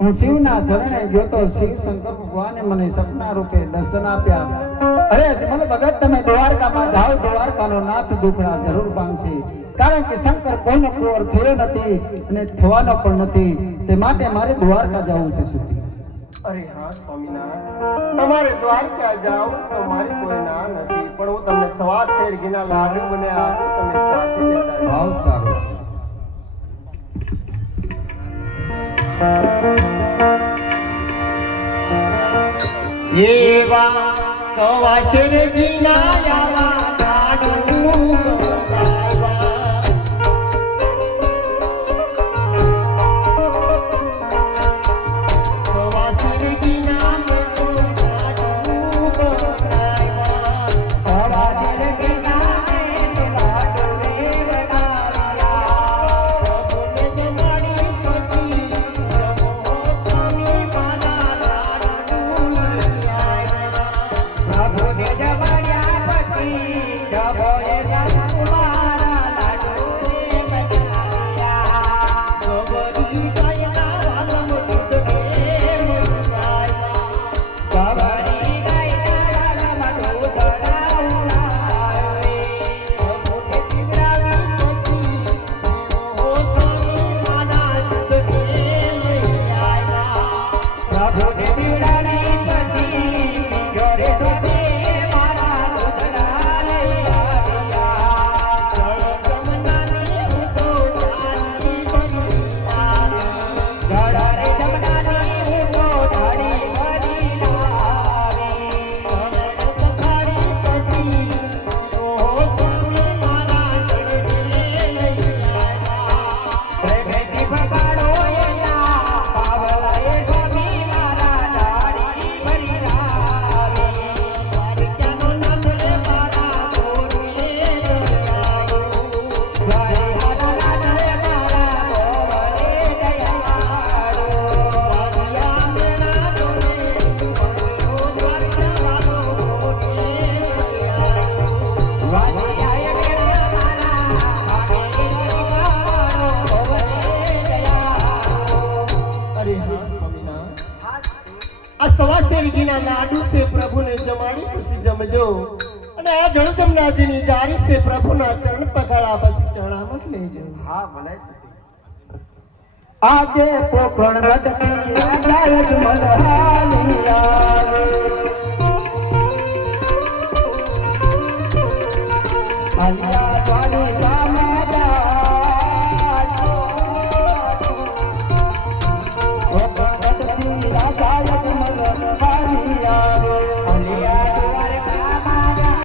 હું શિવના ચરણે ગયો તો શિવ શંકર ભગવાને મને સપના રૂપે દર્શન આપ્યા. અરે મને ભગત તમે દ્વારકામાં જાઓ, દ્વારકાનો નાથ દુખડા જરૂર પામશે. કારણ કે શંકર કોઈનો કુંવર થયો નથી અને થવાનો પણ નથી, તે માટે મારે દ્વારકા જવું છે. અરે હા સ્વામિનારાયણ, તમારે દ્વારકા જાઓ તો મારી કોઈ ના નથી, પણ હું તમને સવાર શેર ઘીના લાડુ બને આપું, તમે સાથે લેતા ભાવ સારું. એવા સવા શેર ઘીના લાડુ છે. પ્રભુને જમાડી પછી જમજો, અને આ જળજમનાજીની જારી છે, પ્રભુના ચરણ પધારા પછી ચરણામત લેજો. હા ભલે. આજે પોખણ ગટકી જાય જ મનહાલી આવે, અલ્લાહ વાલી